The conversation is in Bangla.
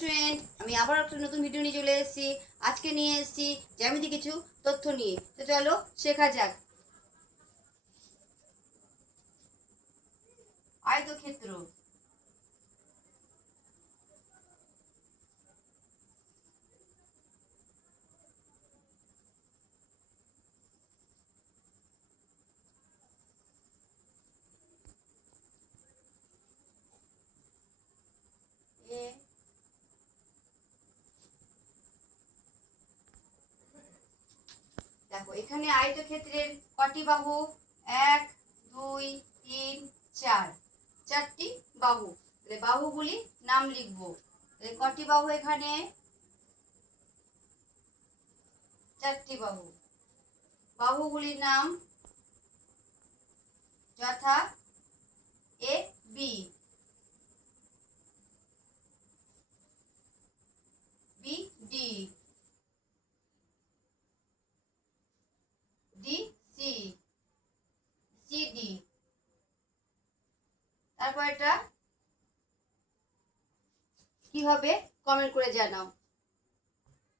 ফ্রেন্ড, আমি আবার একটা নতুন ভিডিও নিয়ে চলে এসেছি। আজকে নিয়ে এসেছি জ্যামিতি কিছু তথ্য নিয়ে। তো চলো শেখা যাক। আয়তক্ষেত্র। দেখো এখানে আয়তক্ষেত্রের কটি বাহু? 1 2 3 4, চারটি বাহু। তাহলে বাহুগুলি নাম লিখবো। তাহলে কটি বাহু এখানে? 4টি বাহু। বাহুগুলির নাম যথা A B, B D, D C, C D. তারপর এটা কি হবে কমেন্ট করে জানাও।